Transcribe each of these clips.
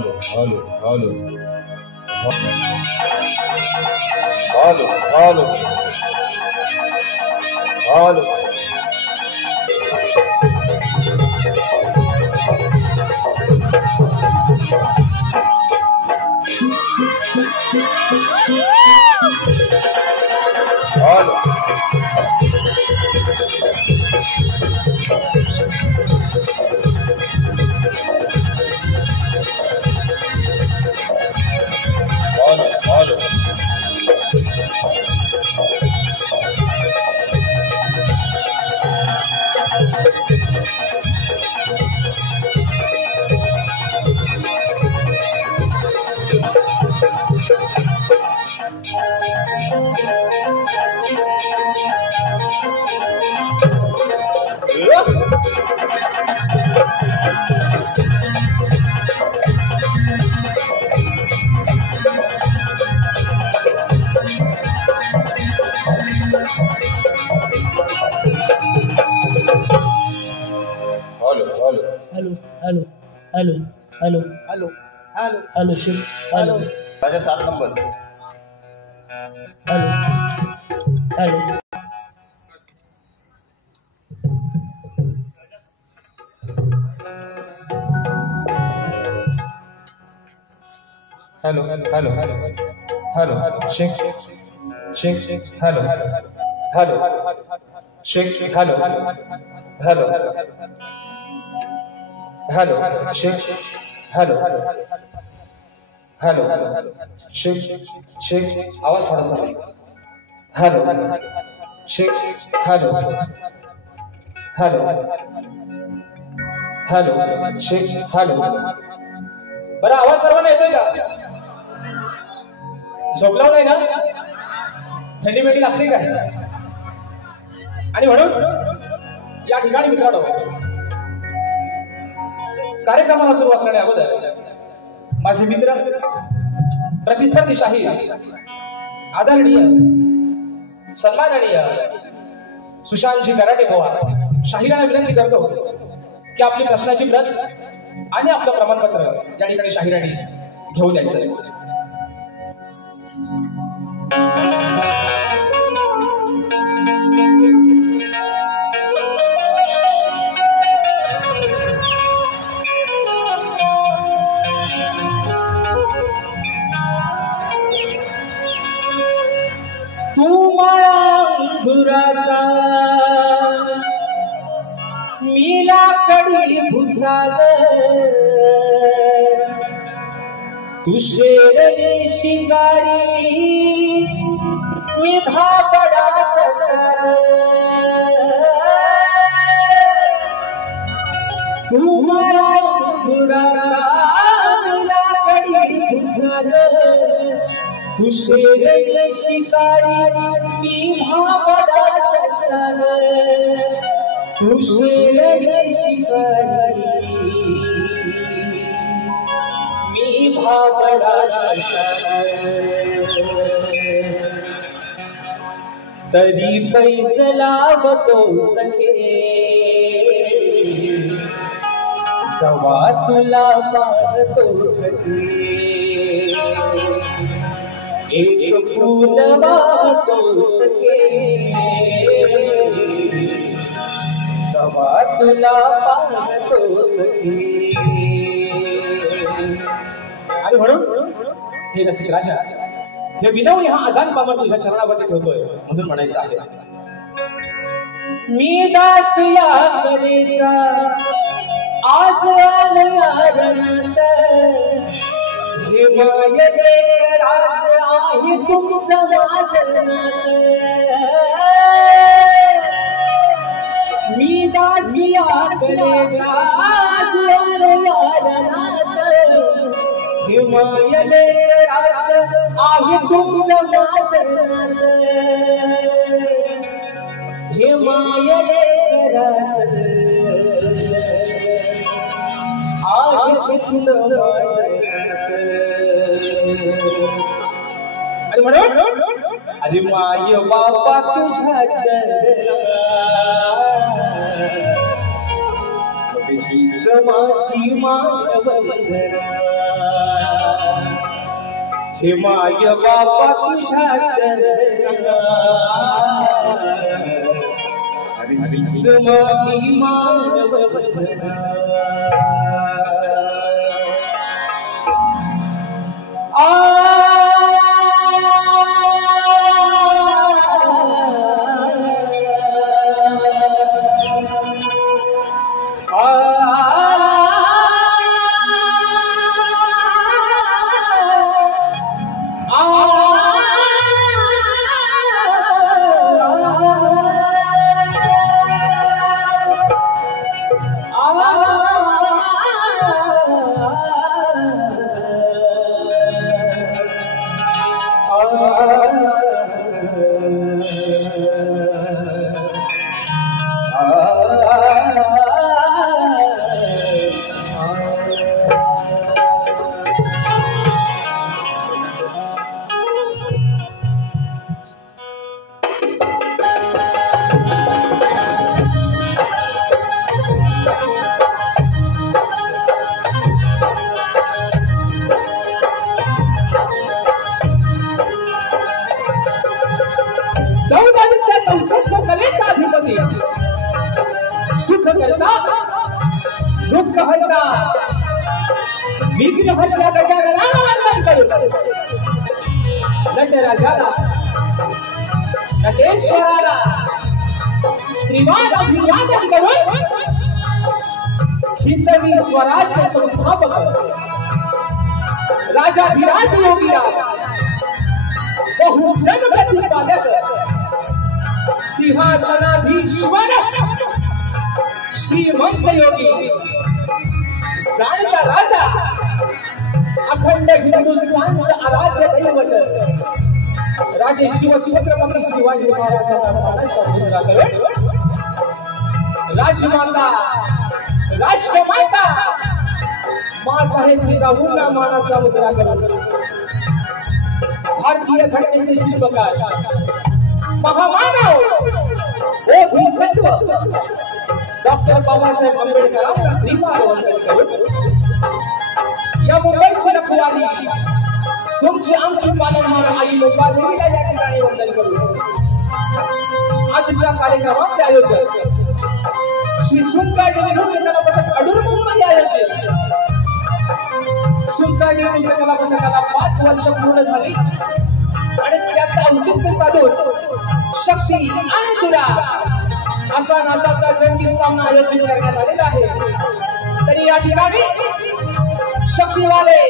halo, halo, halo, halo, halo. Halo. Halo. Hello Shiv hello Raja 7 number hello hello hello hello hello Shaikh Shaikh hello hello Shaikh hello hello hello Shaikh hello hello Shaikh Shaikh आवाज थोड़ा सा hello Shaikh hello hello hello Shaikh hello बरं आवाज सर्वांना येतोय का झोपला नाही ना थंडी मेडी लागते काय आणि म्हणून या ठिकाणी मित्रांनो कार्यक्रमाला सुरुवात करण्या अगोदर माझे मित्र प्रतिस्पर्धी शाहीर आदरणीय सन्माननीय सुशांतजी कराटे बुवा शाहिरांना विनंती करतो की आपली प्रश्नाची प्रत आणि आपलं प्रमाणपत्र या ठिकाणी शाहिरांनी घेऊन यायचं तू मला अंगुराचा मीला कडी भुसाग तू शेरणी शिकारी मी भाबडा ससार तू मला अंगुराचा मीला कडी भुसाग तू शेरणी शिकारी मी भाबडा ससार तू शेरणी शिकारी मी भाबडा ससार तरी पैज लावतो सखे सवा तुला पाहतो सखे एक फूल वाहतो सखे सवा तुला पाहतो सखे आणि म्हणून हे रसिक राजा हे विनवणी हा अजान पामर तुझ्या चरणावरती ठेवतोय म्हणून म्हणायचं आहे मी दासिया कलेचा आज आलया रणात हिमालय राज आहे तुमचं वाजनात मी दासिया कलेचा आज आलया रणात हिमालय राज आहे तुमचं वाजनात हिमालय राज आहे तुमचं वाजनात आणि म्हणून अरे माय बाबा तुझ्या चरणात माझी माय वंदना हे माय बाबा तुझ्या माझी मानवंदना सुख करता दुःख हरता विघ्न हरता गजाननाला वंदन करू नटराजाला नटेश्वराला त्रिवार अभिवादन करून हितवी स्वराज्य संस्थापक राजाधिराज योगीराज बहुजन प्रतिपादक सिंहासनाधीश्वर श्रीमंत योगी जाणता राजा अखंड हिंदुस्थानचं आराध्य दैवत राजे शिवछत्रपती शिवाजी महाराजांचा मुजरा करून राजमाता राष्ट्रमाता माँसाहेब जिजाऊंना मानाचा मुजरा करून भारतीय घटनेचे शिल्पकार महामानव बोधिसत्व डॉक्टर बाबासाहेब आंबेडकरांना त्रिवार वंदन करून या मुंबईची रखवाली तुमची आमची पालनहार आई लोकादेवीला या ठिकाणी वंदन करून आजच्या कार्यक्रमाचे आयोजक श्री सुमसाई नृत्य कला पथक अडूर मुंबई आयोजित सुमसाई नृत्य कला पथकाला 5 वर्ष पूर्ण झाली आणि त्याचा औचित्य साधून शक्ती आणि तुरा असा नाचाचा जंगी सामना आयोजित करण्यात आलेला आहे। तरी या ठिकाणी शक्तीवाले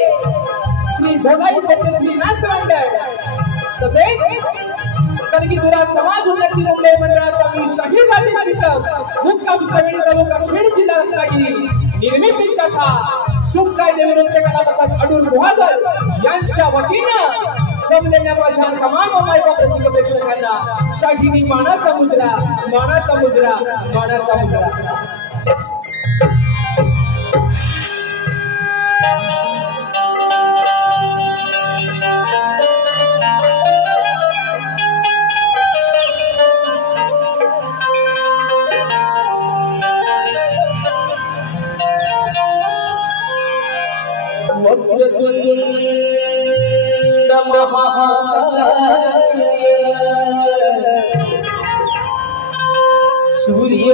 श्री झोलाई श्री नाच मंडळ तसेच कलगीधुरा समाज उन्नती मुंबई मंडळाचा मी शाहीर राजेश विकत मुक्काम सवडी तालुका खेड जिल्हा रत्नागिरी निर्मिती शाखा सुमसाई देवी नृत्य कला पथक अडूर गुहागर यांच्या वतीनं समजलेल्या माझ्या तमाम मायबाप प्रेक्षकांना शाहिनी मानाचा मुजरा मानाचा मुजरा मानाचा मुजरा सूर्य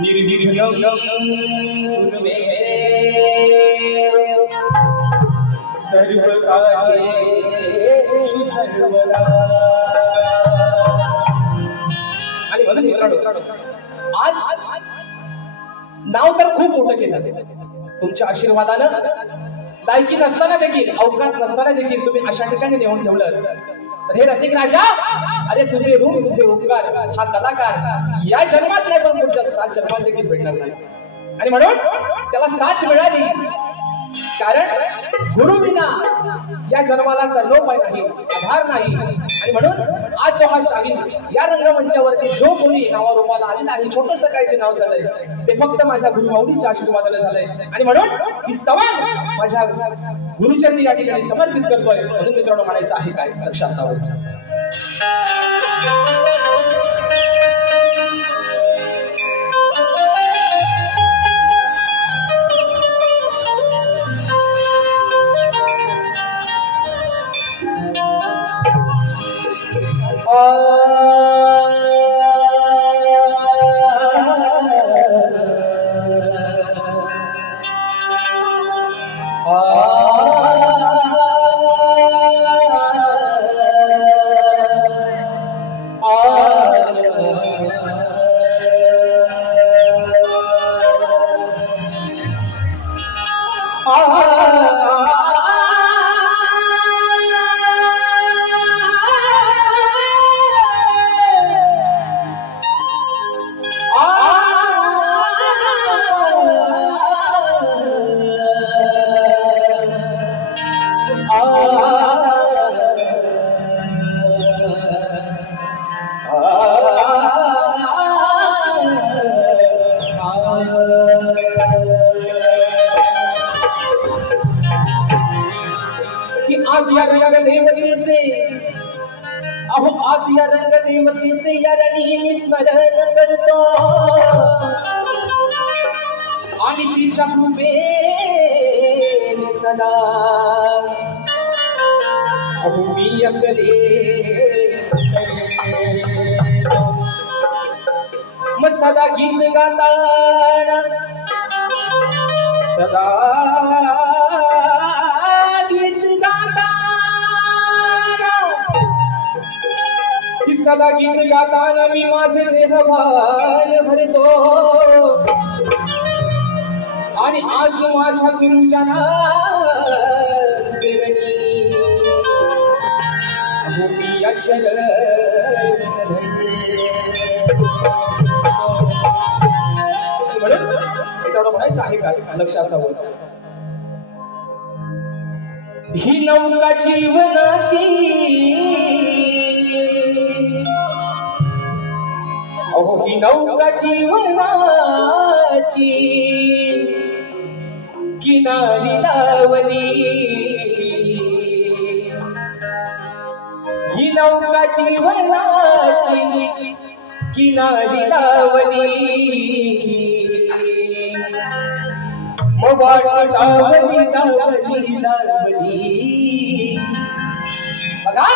निर्विघ्नं सर्वकार्येषु सर्वदा। आणि म्हणून मित्रांनो आज नाव तर खूप मोठं केलं तुमच्या आशीर्वादानं लायकी नसताना देखील अवकाश नसताना देखील तुम्ही अशा ठिकाणी नेऊन ठेवलं तर हे रसिक राजा अरे तुझे रूप तुझे उपकार हा कलाकार या जन्मात नाही पण पुढच्या 7 जन्मात देखील भेटणार नाही आणि म्हणून त्याला साथ मिळाली कारण गुरु विना या जन्माला तरणोपाय नाही आधार नाही आणि म्हणून आज जेव्हा शाहीर या रंगमंचावरती जो कोणी नावारूपाला आलेला आहे छोटंसं काय जे नाव झालंय ते फक्त माझ्या गुरुमाऊलीच्या आशीर्वादाने झालंय आणि म्हणून ही स्तवन माझ्या गुरुचरणी या ठिकाणी समर्पित करतोय म्हणून मित्रांनो म्हणायचं आहे काय लक्ष असावं आज या रंग देवतेचे अहो आज या रंग देवतेचे या रणी मी स्मरण करतो आणि तिच्या कृपेने सदा अहो मी अंगले मग सदा गीत गाताना सदा गीत गाताना की सदा गीत गाताना मी माझे देहभान भरतो आणि आज माझ्या गुरुजना मी अक्षर तेवढं म्हणायचं आहे का लक्ष असावं ही नौका जीवनाची अहो ही नौका जीवनाची किनारी लावली ही नौका जीवनाची किनारी लावली मग डावली डावली डावली बघा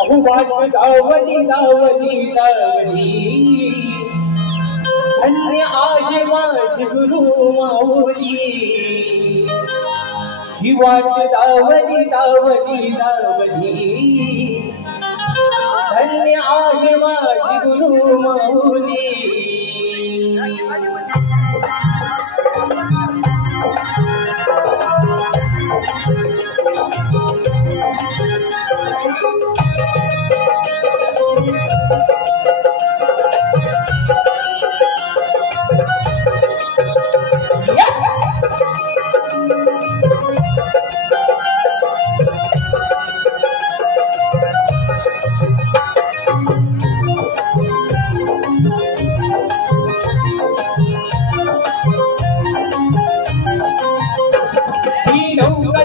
अहो डावली डावली डावली धन्य आहे माझी गुरु माऊली ही वाट डावली डावली डावली धन्य आहे माझी गुरु माऊली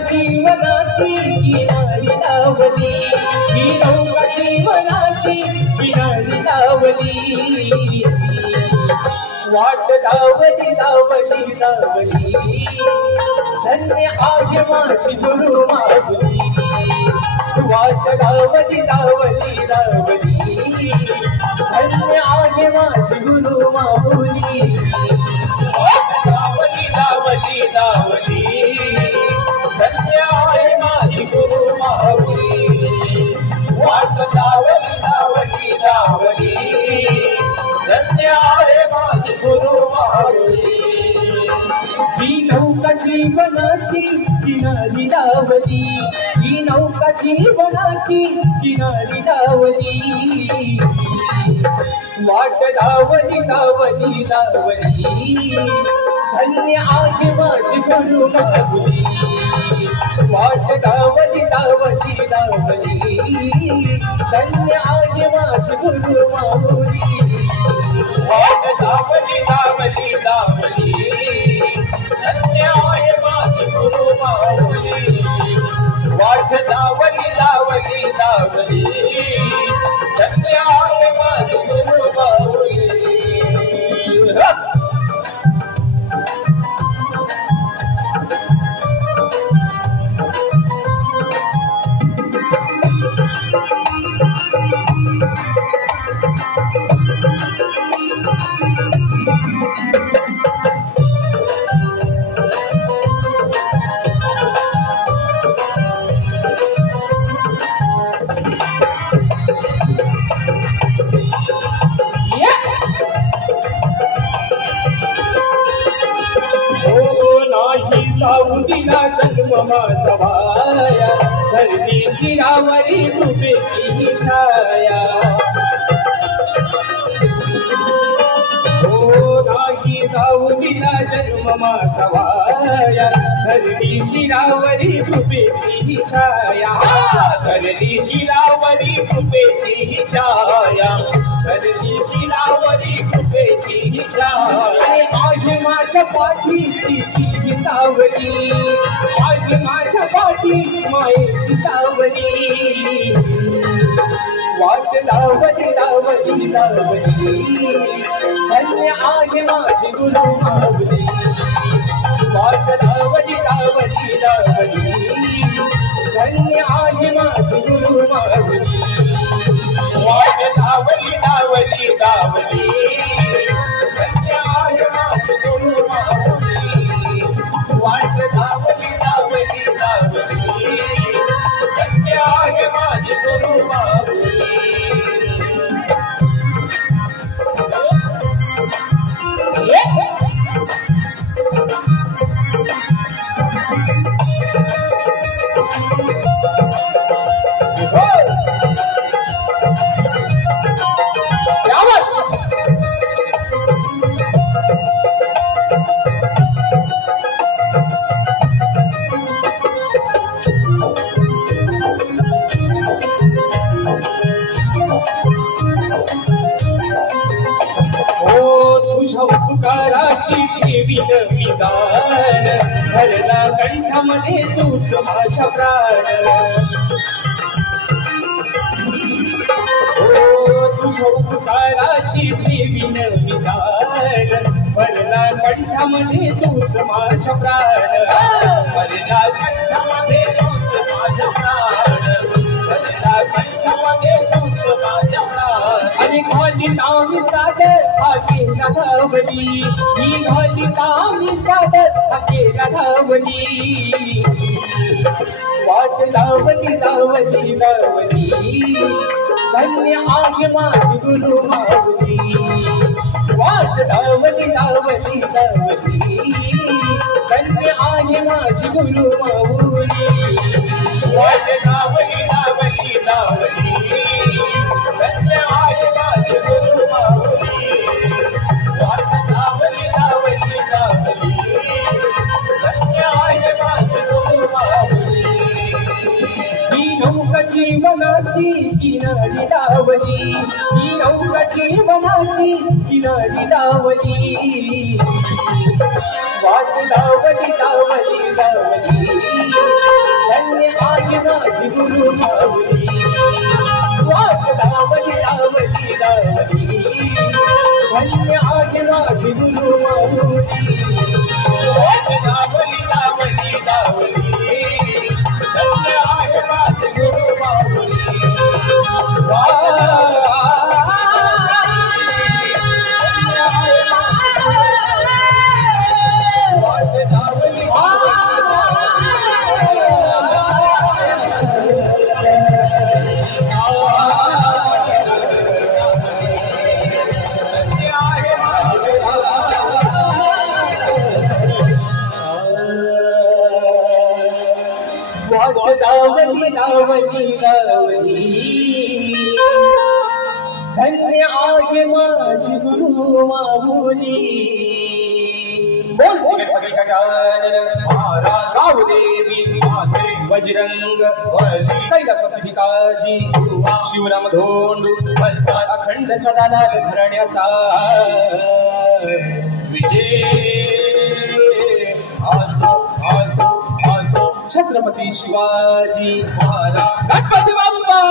जीवनाची किनारी लावली ही नौका जीवनाची किनारी लावली वाट डावली डावली डावली धन्य आहे माझी गुरु माऊली वाट डावली डावली डावली धन्य आहे माझी गुरु माऊली डावली डावली डावली धन्य आहे माझी गुरु माऊली वाट डावली डावली डावली धन्य आहे माझी गुरु माऊली ही नौका जीवनाची किनारी लावली ही नौका जीवनाची किनारी लावली वाट डावली डावली डावली धन्य आहे माझी गुरु माऊली वाट डावली डावली डावली धन्य आहे माझी गुरु माऊली वाट डावली डावली डावली धन्य आहे माझी गुरु माऊली वाट डावली डावली डावली धन्य आहे माझी गुरु माऊली जाऊ दिला जन्म माझा वाया धरणी शिरावरी कृपेची छाया हो नाही जाऊ दिला जन्म माझा वाया धरणी शिरावरी कृपेची छाया धरणी शिलावरी कृपेची छाया धरणी शिलावरी कृपेची छाया आहे माझी माझ्या पाठी तिची सावली, आज माझ्या पाठी मायेची सावली. वाट लावली लावली लावली, धन्य आहे माझी गुरु माऊली. वाट लावली लावली लावली, धन्य आहे माझी गुरु माऊली. वाट लावली लावली लावली, धन्य आहे माझी गुरु माऊली. वाट लावली लावली लावली, धन्य आहे माझी गुरु माऊली. उपकाराची ठेवीन विधान, भरला कंठामध्ये तूच माझा प्राण. तुझ्या उपकाराची ठेवीन विधान, भरला कंठामध्ये तूच माझा प्राण. भरला कंठामध्ये तूच माझा प्राण, भरला कंठामध्ये तूच माझा प्राण. आणि घाली नावी सादर हाकेला धावली, मी घाली नावी सादर हाकेला धावली. वाट लावली लावली लावली, धन्य आहे माझी गुरु माऊली. वाट लावली लावली लावली, धन्य आहे माझी गुरु माऊली. वाट लावली लावली लावली, धन्य आहे माझी गुरु माऊली. वाट लावली लावली लावली, धन्य आहे माझी गुरु माऊली. ही नौका जीवनाची किनारी लावली, ही नौका जीवनाची किनारी लावली. वाट लावली लावली लावली, धन्य आहे माझी गुरु माऊली. वाट लावली लावली लावली, धन्य आहे माझी गुरु माऊली. वाट लावली लावली लावली, धन्य आहे माझी गुरु माऊली. लावली लावली लावली, धन्य आहे माझी गुरु माऊली. बोल श्री गजानन महाराज गावदेवी माते बजरंग वली कैलासवासिकाजी शिवराम धोंडू बसतात अखंड सदानाथ घराण्याचा विजय. आसो आसो आसो छत्रपती शिवाजी महाराज. गणपती बाप्पा.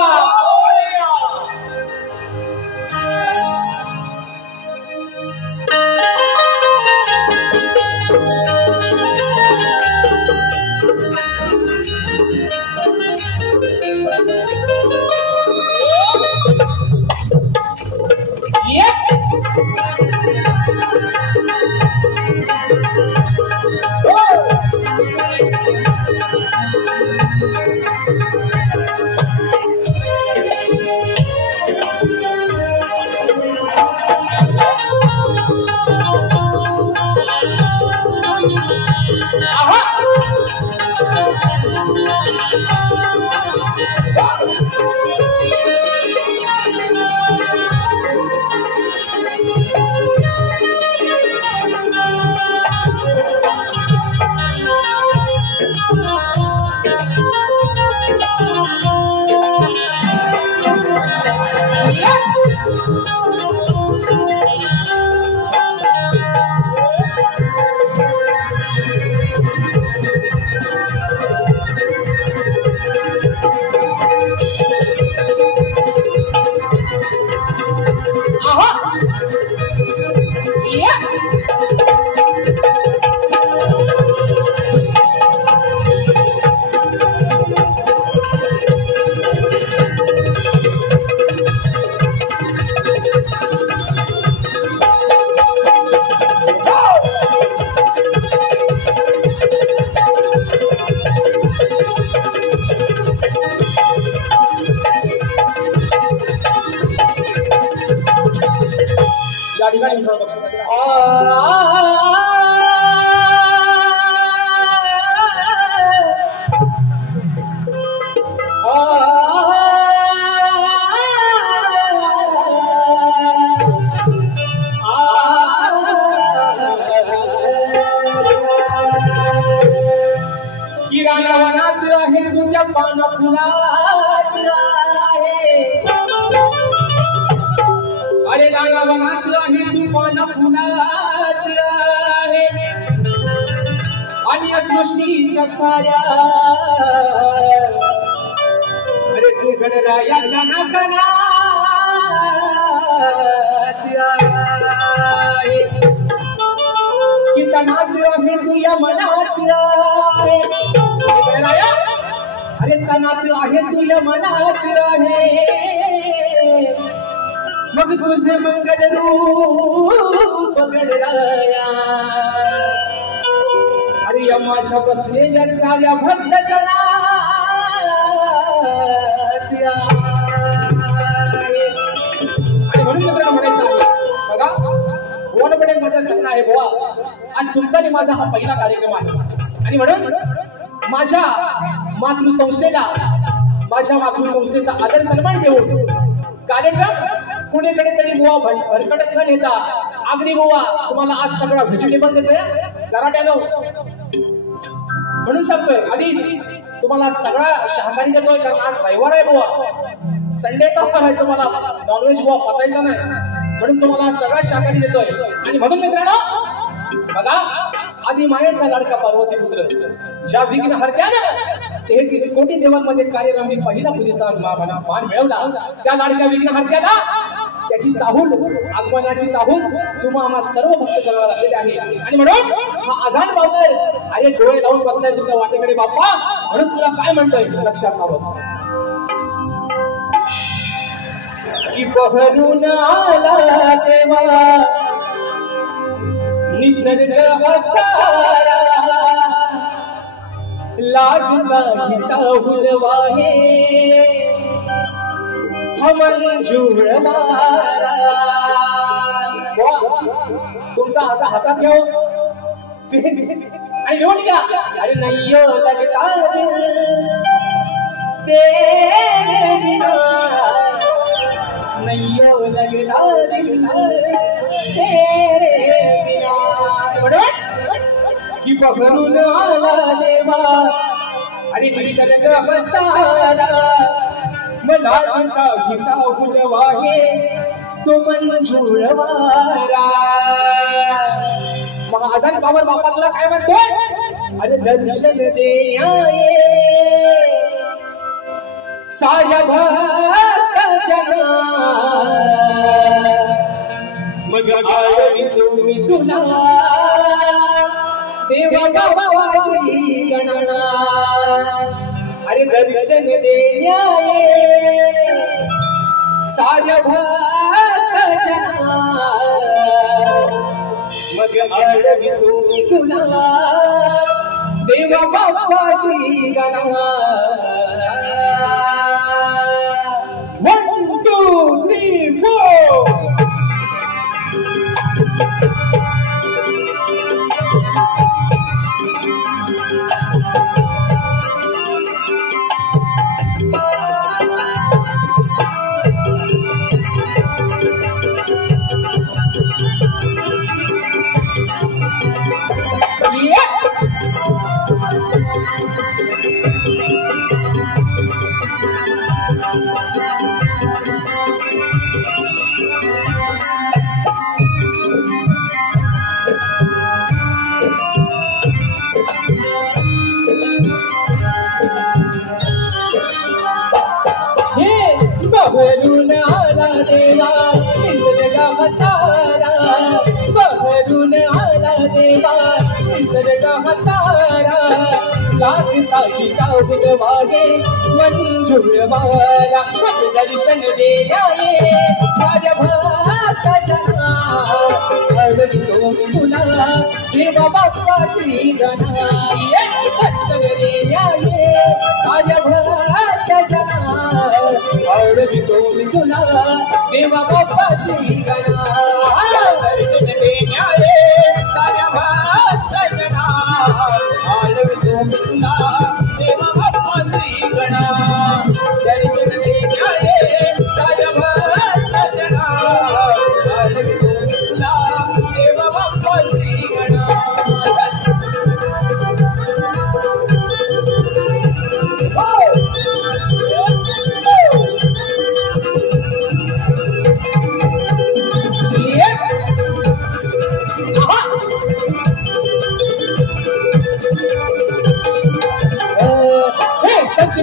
ठिकाणी मित्रांनो बक्षीस किराणा वनात आहे तुझ्या पान फुलात आहे अरे राणा वनात आहे तू पान फुलात आहे आणि सृष्टीच्या साऱ्या अरे तू गणराया गणा आहे की तनात आहे तुझ्या मनात आहे गणराया अरे तनात आहे तुझ्या मनात आहे मग तुझे मंगल रूप गणराया अरे या माझ्या बसलेल्या साऱ्या भक्तजनात आणि म्हणून मित्रांनो म्हणायचं आहे बघा कोणकडे माझं सगळं आहे बुवा आज तुमचा आणि माझा हा पहिला कार्यक्रम आहे आणि म्हणून माझ्या मातृसंस्थेला माझ्या मातृसंस्थेचा आदर सन्मान देऊन कार्यक्रम कुणीकडे तरी बुवा भरकटत न नेता अगदी बुवा तुम्हाला आज सगळा व्हेजिटेबल देतोय कराट्यानो म्हणून सांगतोय आधीच तुम्हाला सगळा शाकाहारी देतोय कारण आज रविवार आहे बुवा संडेचा वार आहे तुम्हाला नॉनव्हेज बुवा पचायचा नाही म्हणून तुम्हाला सगळा शाकाहारी देतोय आणि म्हणून मित्रांनो बघा आधी मायेचा लाडका पार्वती पुत्र ज्या विघ्न हरत्यानं 33 कोटी देवांमध्ये कार्यरमी पहिला पूजेचा मान मिळवला त्या लाडक्या विघ्न हरत्याला त्याची चाहूल आगमनाची चाहूल तुम्हा आम्हा सर्व भक्त जनाला लागलेले आहे आणि म्हणून हा आजान बाबर अरे डोळे लावून बसलाय तुझ्या वाटेकडे बाप्पा म्हणून तुला काय म्हणतोय लक्षात सावध की बहरून आला देवा निसर्ग हसारा लागला हिचा हुलवाहे मंजूळ मारा तुमचा हातात घेऊ आणि घेऊन घ्या अरे नाही लगता नहीं लगता तेरे बिना की बहरून आला देवा अरे निसर्ग बसाला मला तुझा घिचा फुलवाहे तो मंजूळ वारा मग आजान बाबर बाप्पा तुला काय म्हणतोय अरे दर्शन दे साऱ्या भक्तजना मग आळवी तुम्ही तुला देवा बाबा श्री गणना अरे दर्शन दे साऱ्या भक्तजना मग आळवी तुम्ही तुला देवा बाबा श्री गणना 1 2 3 बहरून आला देवा निसर्ग हसारा बहरून आला देवा निसर्ग हसारा लाख साईचा उगवागे मंजूळ मारा दर्शन देयाये साऱ्या भक्तजना अडवी तुला देवा बाप्पा श्री गणाये दर्शन देयाये साऱ्या भक्तजना अडवी तुला देवा बाप्पा श्री गणा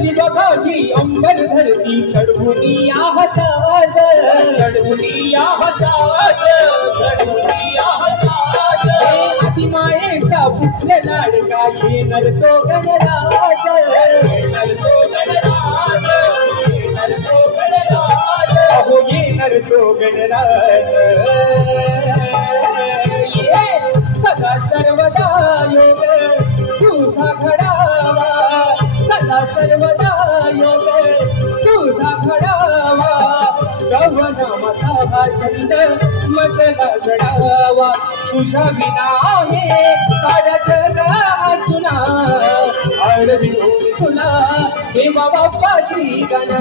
बसली बघा ही अंबर धरती चढवुनी याचा आवाज चढवुनी याचा आवाज चढवुनी याचा आवाज आधी मायेचा पुत्र लाडका येणार तो गणराज येणार तो गणराज येणार तो गणराज अहो येणार तो गणराज ये सदा सर्वदा योग तुझा घडावा सदा सर्वदा योग तुझा घडावा गवनामाचा हा छंद मजला घडावा तुझ्या विना आहे साऱ्या जगा सुना आडवी तुला देवा बाप्पाची गाना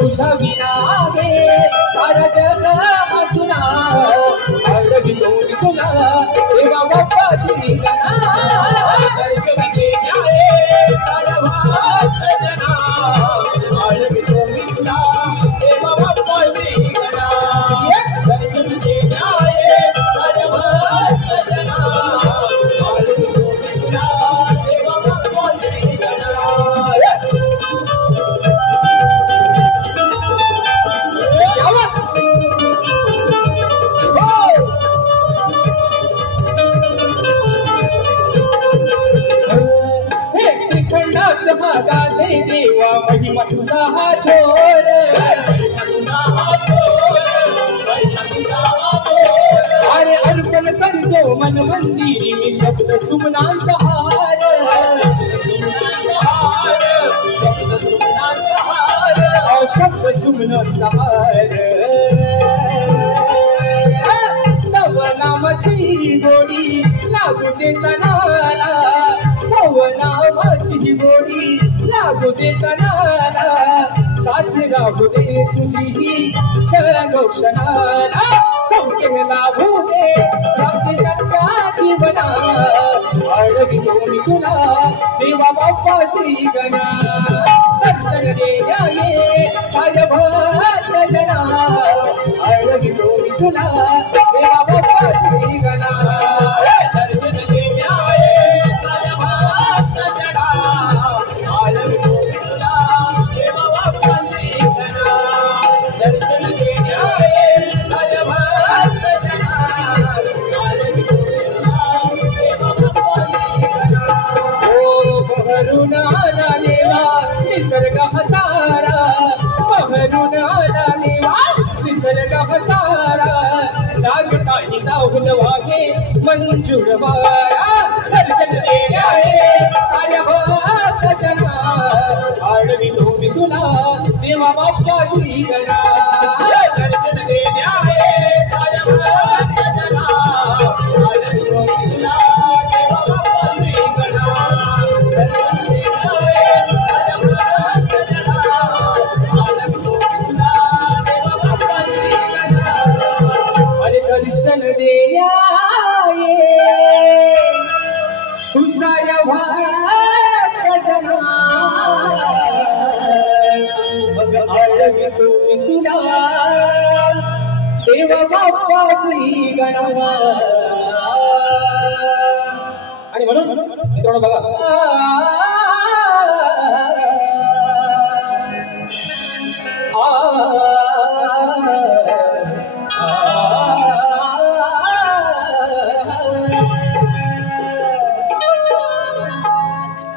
तुझ्या विना आहे साऱ्या जगा सुना आडवी तुला देवा बाप्पाची गाना दर्शन देण्याये साऱ्या भक्त जना आळवी तुला देवा बाप्पाची गणा दर्शन देण्याये साऱ्या भक्त जना आळवी तुला देवा बाप्पाची गणा भागा दे देवा महिमा तुझा हा थोर अरे अर्पण करतो मन मंदिरी मी शब्द सुमनांचा हार शब्द सुमनांचा हार नवनामाची गोडी लागू दे कणाला नवनामाची गोडी लागू दे कणाला साथ राहू दे तुझी ही क्षणोक्षणाला संख्ये लाभू दे राक्षसाच्या जीवना आळवितो मी तुला देवा बाप्पा श्री गणा दर्शन देण्या ये साऱ्या भक्त जना आळवितो मी तुला देवा बाप्पा श्री गणा दर्शन देण्याये साऱ्या भक्त जना आळवितो मी तुला देवा बाप्पाची गणा दर्शन देण्याये साऱ्या भक्त जना आळवितो मी तुला देवा बाप्पाची गणा ओ बहरून आला देवा निसर्ग हसारा बहरून आला देवा निसर्ग हसारा लागताही जाऊन वागे मंजूर वारा दर्शन देण्याये साऱ्या भक्त जना आडवितो मी तुला देवा बाप्पा श्री गणा दर्शन देण्याये साऱ्या भक्त जना आळवितो मी तुला देवा बाप्पाची गणा दर्शन देण्याये साऱ्या भक्त जना आळवितो मी तुला देवा बाप्पाची गणा अरे दर्शन देण्या तू साऱ्या भक्त जना मग आळवितो मी तुला देवा बाप्पा श्री गणा आणि म्हणून मित्रांनो बघा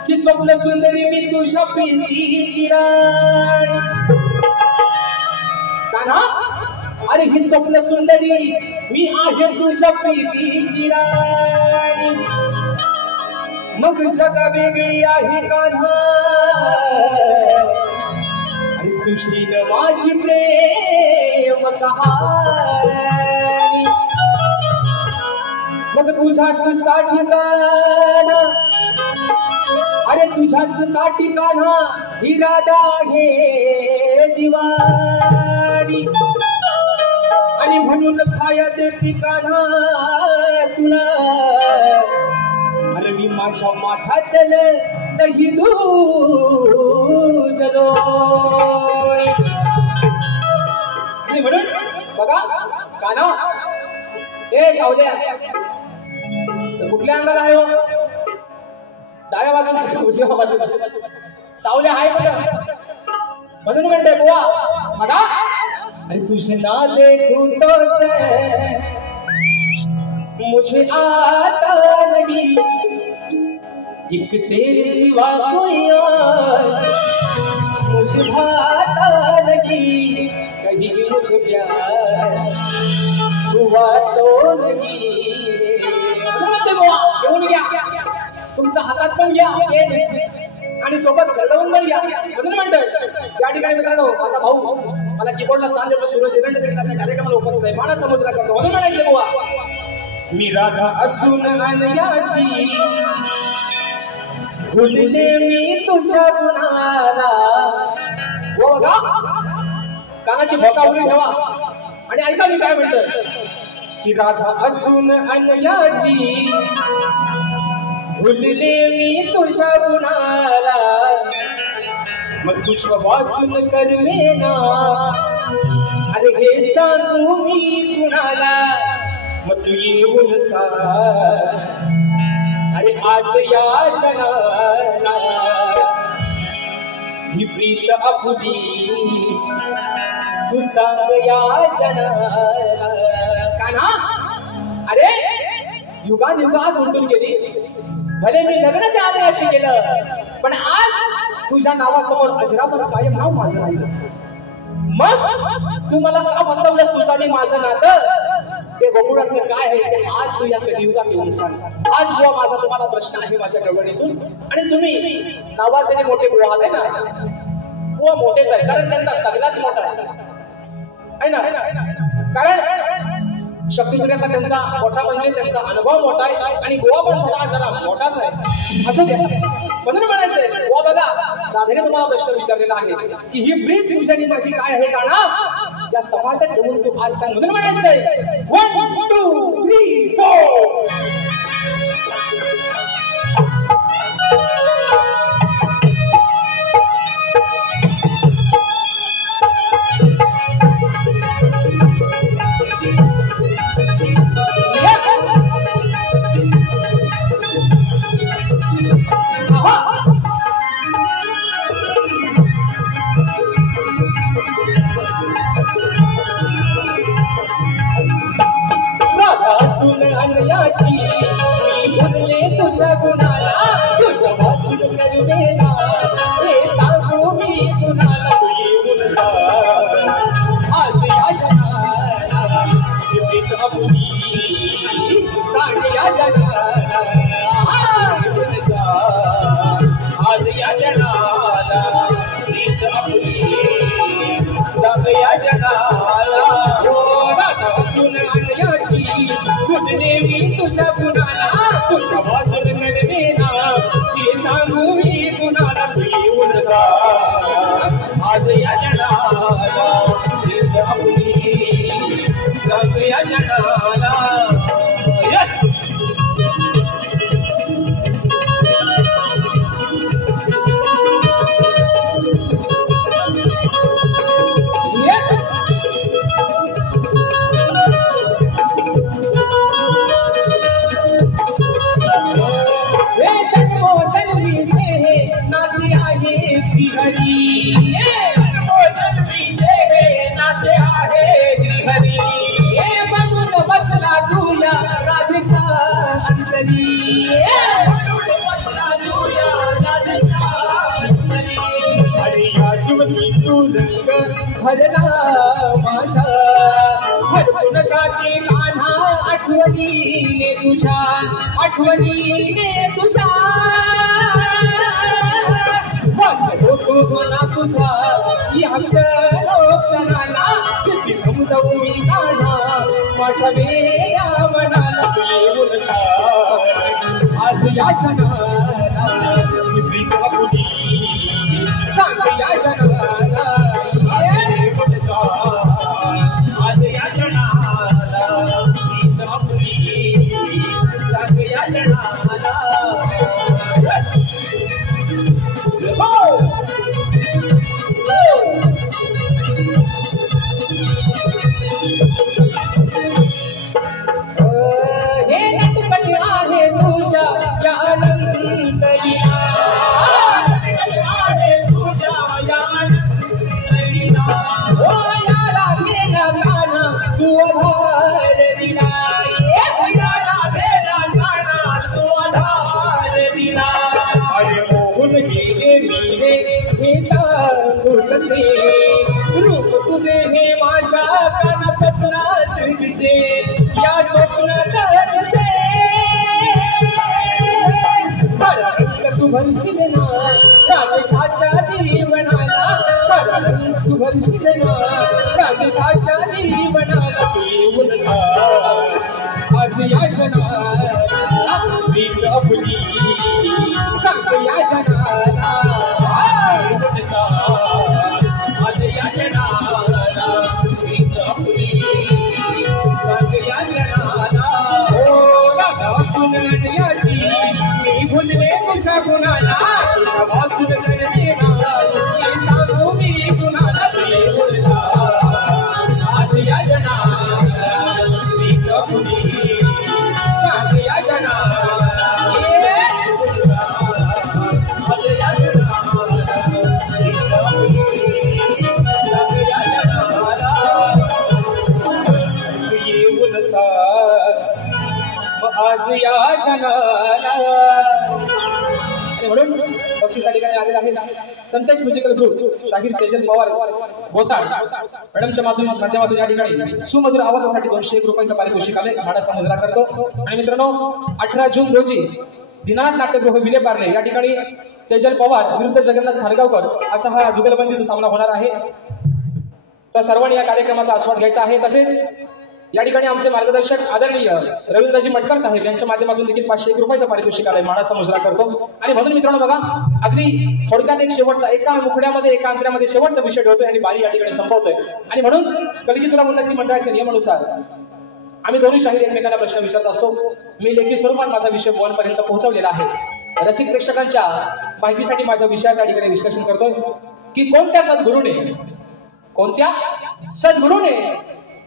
की स्वप्न सुंदरी मी तुझ्या प्रीतीची राणी कान्हा अरे ही स्वप्न सुंदरी मी आहे तुझ्या प्रीतीची राणी मग जगा वेगळी आहे कान्हा आणि तुझी न माझी प्रेम कहाणी मग तुझ्याच साठी कान्हा अरे तुझ्याच साठी कान्हा ही राधा घे दिवाणी आणि म्हणून खाया देती कान्हा तुला अरे मी माझ्या माठातलं दही दूध लोणी आणि म्हणून बघा कान्हा ए सावल्या तर कुठल्या अंगाला आहे हो? डाव्या बाजूला उजव्या बाजूला सावल्या आहे कुठं म्हणून म्हणते बुवा बघा अरे तुझे ना देखूं तो चैन मुझे आता नहीं एक तेरे सिवा कोई और मुझे भाता नहीं कहीं मुझे प्यार हुआ तो नहीं घेऊन घ्या तुमचा हातात पण घ्या आणि सोबत घडवून पण घ्या म्हणून म्हणतोय या ठिकाणी मित्रांनो माझा भाऊ मला कीबोर्डला साथ देतो सूरज एरंडकर अशा कार्यक्रमाला उपस्थित आहे मानाचा मुजरा करतो म्हणून म्हणायचं बुवा मी राधा असून अनयाची भुलले मी तुझ्या गुणाला हो बघा कानाची भोका उभी ठेवा आणि ऐका मी काय म्हणतोय की राधा असून अनयाची भुलले मी तुझ्या गुणाला मग तुझ्या वाचून करवेना अरे हे सांगू मी कुणाला मग तू येऊन अरे आज या क्षणाला ही प्रीत आपली तू सांग या क्षणाला का ना अरे युगान युग आज उलटून गेली भले मी लग्न त्या आदयाशी केलं पण आज तुझ्या नावासमोर अजरामर कायम नाव माझं राहिलं मग तू मला का फसवलंस तुझं आणि माझं नातं ते गोकुळातलं काय आहे ते आज तू या कलियुगात येऊन सांग आज बुवा माझा तुम्हाला प्रश्न आहे माझ्या गडबडीतून आणि तुम्ही नावाजलेले मोठे बुवा आहे ना बुवा मोठेच आहे कारण त्यांना सगळाच मोठा आहे ना कारण शक्तिप्रियाचा त्यांचा मोठा म्हणजे त्यांचा अनुभव मोठा आहे आणि गोवा पण थोडा जरा मोठाच आहे असं म्हणून म्हणायचंय गोवा बघा राधेने तुम्हाला प्रश्न विचारलेला आहे की ही प्रीत तुझ्या आणि माझी काय आहे का ना या समाजात येऊन तू आज सांग म्हणून म्हणायचंय 1 2 3 4 तुझ्या गुणाला तुझ्या वाचून करवेना हे सांगू मी कुणाला तू येऊन आज या जनाला प्रीत आपली सांग या जनाला आज या जनाला प्रीत आपली सांग या जनाला सुन आणल्याची कुठले मी तुझ्या गुणाला तुझ्या वाचून करवेना हे सांगू मी कुणाला तू येऊन आज या जनाला प्रीत आपली सांग या जनाला भरला माझा भरपूर जाते कान्हा आठवणीने तुझ्या बस होतो मला तुझा या क्षणाला किती समजावू मी कान्हा माझ्या वेया मनाला येऊन आज या क्षणाला प्रीत आपली सांग या क्षणाला आज या जनाला प्रीत आपली सांग या जनाला हे नटपट आहे तुझ्या या अनंत लीला या जनाला प्रीत आपली सांग या जनाला आज या जनाला प्रीत आपली सांग या जनाला सुनण्याची मी भुलले तुझ्या गुणाला तुझ्या वासून करण्याला सांगू मी गुणाला आज या जनाला प्रीत आपली सांग या जनाला आज या जनाला प्रीत आपली सांग या जनाला येऊन आज या जनाला म्हणून बक्षीसा ठिकाणी आलेला आहे संतेश म्युझिकल ग्रुप शाहीर तेजल पवार बोताड मॅडमच्या माध्यमातून या ठिकाणी सुमधुर आवाजासाठी 201 रुपयाचा पारितोषिक आले भाडाचा मुजरा करतो. आणि मित्रांनो 18 जून रोजी दिनानाथ नाट्यगृह विलेपार्ले या ठिकाणी तेजल पवार विरुद्ध जगन्नाथ खारगावकर असा हा जुगलबंदीचा सामना होणार आहे. तर सर्वांनी या कार्यक्रमाचा आस्वाद घ्यायचा आहे. तसेच या ठिकाणी आमचे मार्गदर्शक आदरणीय रवींद्रजी मटकर साहेब यांच्या माध्यमातून देखील 501 रुपयाचा पारितोषिक आलाय मानाचा मुजरा करतो. आणि म्हणून मित्रांनो बघा अगदी थोडक्यात एक शेवटचा एका मुखड्यामध्ये एका अंतऱ्यामध्ये शेवटचा विषय ठेवतोय आणि बारी या ठिकाणी संपवतोय. आणि म्हणून कलगी तुला उन्नती मंडळाच्या नियमानुसार आम्ही दोन्ही शाहीर एकमेकांना प्रश्न विचारत असतो. मी लेखी स्वरूपात माझा विषय बोर्डपर्यंत पोहोचवलेला आहे. रसिक प्रेक्षकांच्या माहितीसाठी माझ्या विषयाच्या ठिकाणी विश्लेषण करतोय की कोणत्या सद्गुरूने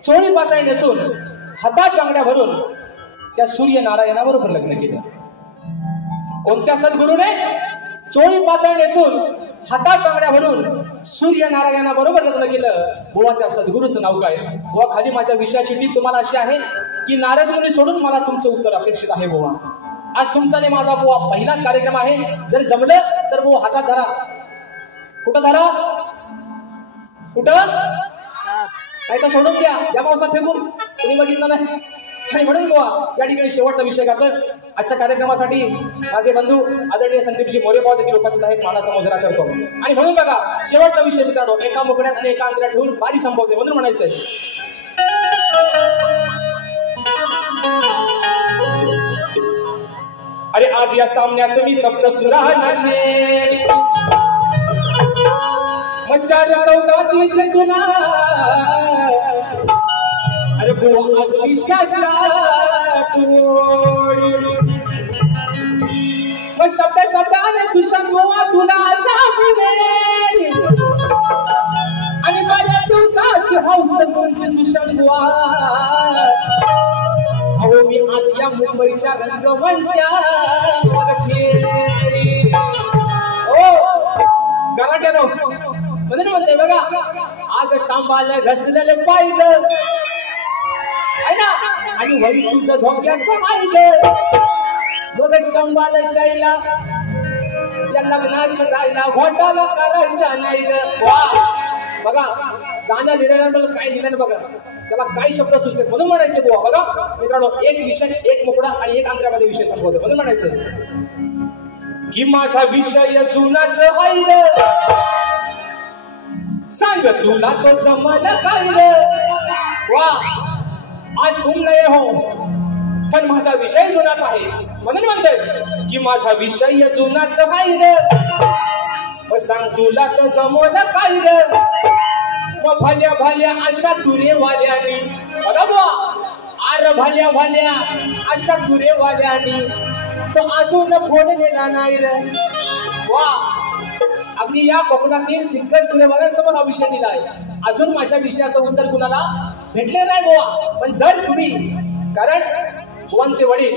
चोळी पातळी नेसून हातात बांगड्या भरून त्या सूर्यनारायणाबरोबर लग्न केलं. कोणत्या सद्गुरूने चोळी पातळी नेसून हातात बांगड्या भरून सूर्यनारायणाबरोबर लग्न केलं. बुवा त्या सद्गुरूचं नाव काय? बुवा खाली माझ्या विषयाची टीप तुम्हाला अशी आहे की नारद मुनी सोडून मला तुमचं उत्तर अपेक्षित आहे. बुवा आज तुमचा आणि माझा बुवा पहिलाच कार्यक्रम आहे. जर जमलं तर बुवा हातात धरा. कुठं धरा? कुठं? काय तर सोडून द्या या पावसात फेकून तुम्ही बघितलं नाही. आणि म्हणून बुवा या ठिकाणी शेवटचा विषय घातला. आजच्या कार्यक्रमासाठी माझे बंधू आदरणीय संदीपजी मोरेबाव देखील उपस्थित आहेत. मानाचा मुजरा करतो. आणि म्हणून बघा शेवटचा विषय मित्रांनो एका मुकड्यात आणि एका अंतरात ठेवून बारी संपवते. म्हणून म्हणायचंय अरे आज या सामन्यात मी सप्त सुराचे मच्छार चौकातील तुला अरे बुवा आज विश्वासला मग शब्दाने सुशंगवा तुला सामने आणि माझ्या दिवसाची हौस तुमची सुशंगवा. अहो मी आज या मुंबईच्या रंगमंचा गराट्यानो म्हणून म्हणते बघा आज सांभाळ घसलेले पाहिजे आहे ना आणि वरी तुझं धोक्याचं पाहिजे बघ सांभाळ शाईला या लग्नाच्या गायला घोटाला करायचा नाही वा. बघा गाणं लिहिल्यानंतर काय लिहिलं बघा त्याला काही शब्द सुचले. म्हणून म्हणायचे बुवा बघा मित्रांनो एक विषय एक मुकडा आणि एक अंतरामध्ये विषय संपवतो. म्हणून म्हणायचं की माझा विषय जुनाच आहे सांग तुला तो जमल काय वा. आज तुम नये हो पण माझा विषय जुनाच आहे. म्हणून म्हणतोय की माझा विषय जुनाच आहे सांग तुला तो जमल काय भल्या भल्या अशा तुरेवाल्यानी बघा बुवा आर भल्या भल्या अशा तुरेवाल्यानी तो अजून फोड गेला नाही रे वा. अगदी या कोकणातील दिग्गज तुरेवाल्यांसमोर हा विषय दिला आहे. अजून माझ्या विषयाचं उत्तर कुणाला भेटले नाही बुवा. पण जर तुम्ही कारण बुवांचे वडील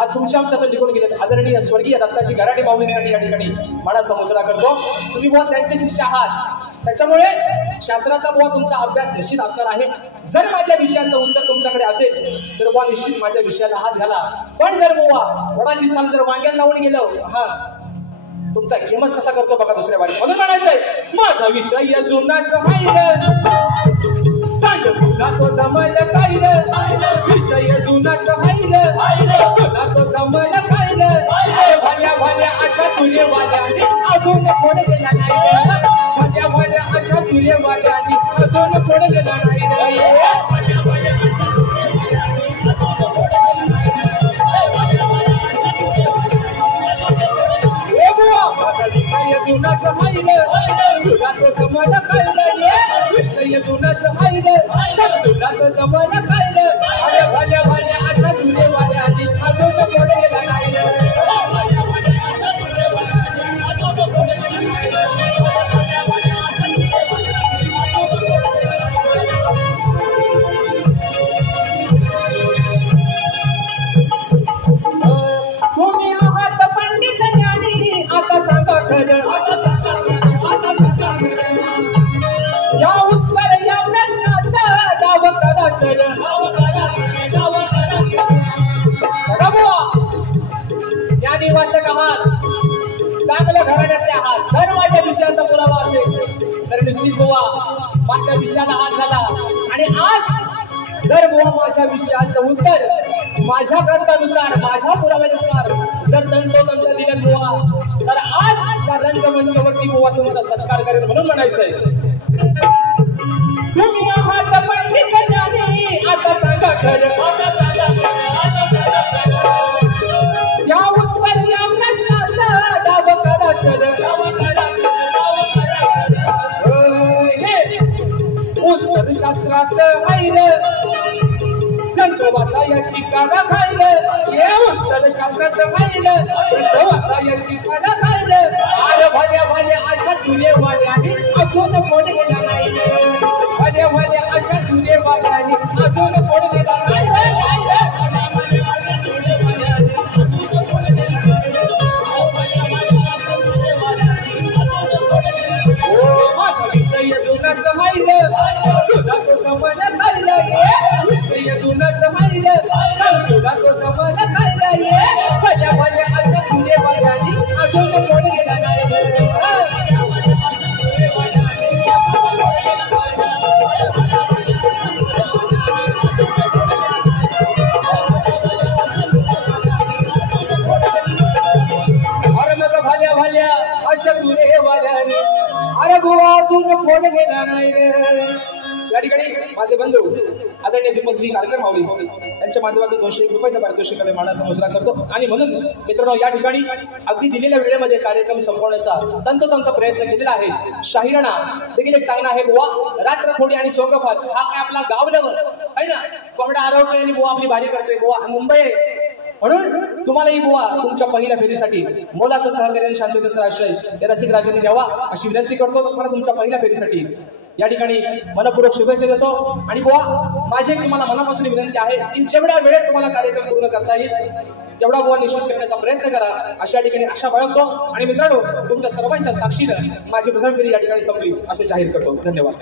आज तुमच्या आमच्यात निघून गेले आदरणीय स्वर्गीय दत्ताजी गराटे माऊलींसाठी या ठिकाणी मानाचा मुजरा करतो. तुम्ही बुवा त्यांचे शिष्य आहात त्याच्यामुळे शास्त्राचा बुवा तुमचा अभ्यास निश्चित असणार आहे. जर माझ्या विषयाचं उत्तर तुमच्याकडे असेल तर बुवा निश्चित माझ्या विषयाला हात घाला. पण जर बुवा वडाची साल जर वांग्याला लावून गेलं हा तुमचा गेमच कसा करतो बघा दुसऱ्या बारी. म्हणून म्हणायचंय माझा विषय जुनाच सांग तुला तो जमल काय विषय जुनाच तुला तो जमल काय भल्या भल्या अशा तुले वाल्याने अजून कोण गेला नाही भल्या भल्या अशा तुले वाल्याने अजून कोण गेला नाही माहिल तुला जमन खाईल विषय जुना समाईल तुला जमन खाईल अरे भल्या भल्या अशा तुझे वाल्या आधी अजून पडलेला नाही तुम्ही आहात पंडित ज्ञानी आता सांगा खरं या उत्तर या प्रश्नाचा डाव करा सर ज्ञानी वाचक आहात चांगल्या घराण्याचे आहात जर माझ्या विषयाचा पुरावा असेल तर निश्चित बुवा माझ्या विषयाला हात झाला आणि आज जर बुवा माझ्या विषयाचं उत्तर माझ्या ग्रंथानुसार माझ्या पुराव्यानुसार जर तंतोतंत दिलं बुवा तर आज त्या रंगमंचावरती बुवा तुमचा सत्कार करेल म्हणून म्हणायचंय तुम्ही आहात पंडित ज्ञानी आता सांगा खरं या उत्तर या प्रश्नाचा डाव करा सर उत्तर शास्त्रात राहील संत वाचायची काना खाईल ये उत्तर शास्त्रात राहील संत वाचायची काना खाईल अरे भल्या भल्या अशा चुले वाल्याने अजून पडलेला नाही भल्या भल्या अशा चुले वाल्याने अजून पडलेला नाही माझा विषय जुना समाईल तुला समज खाईल विषय जुना समाईल तुला समज खाईल भल्या भल्या अशा तुझे वाल्यानी अजून पडलेला नाही भल्या भल्या अशा तुझे वाल्यानी अरे बुवा अजून पडलेला नाही या ठिकाणी माझे बंधू आदरणीय दीपकजी कारकर माऊली यांच्या माध्यमातून 201 रुपयाचा पारितोषिक मानाचा मुजरा करतो आणि म्हणून मित्रांनो या ठिकाणी अगदी दिलेल्या वेळेमध्ये कार्यक्रम संपवण्याचा तंतोतंत प्रयत्न केलेला आहे शाहिराणा देखील एक सांगणं आहे बुवा रात्र थोडी आणि सोंगफात हा काय आपला गावल्यावर आहे ना कोंबडा आरवतोय आणि बुवा आपली भारी करतोय बुवा मुंबई म्हणून तुम्हालाही बुवा तुमच्या पहिल्या फेरीसाठी मोलाचं सहकार्य आणि शांततेचा आश्रय या रसिक राजांनी द्यावा अशी विनंती करतो तुम्हाला तुमच्या पहिल्या फेरीसाठी या ठिकाणी मनपूर्वक शुभेच्छा देतो आणि बुवा माझी तुम्हाला मनापासून विनंती आहे की जेवढ्या वेळेत तुम्हाला कार्यक्रम पूर्ण करता येईल तेवढा बुवा निश्चित करण्याचा प्रयत्न करा अशा ठिकाणी आशा बाळगतो आणि मित्रांनो तुमच्या सर्वांच्या साक्षीनं माझी प्रथम फेरी या ठिकाणी संपली असे जाहीर करतो धन्यवाद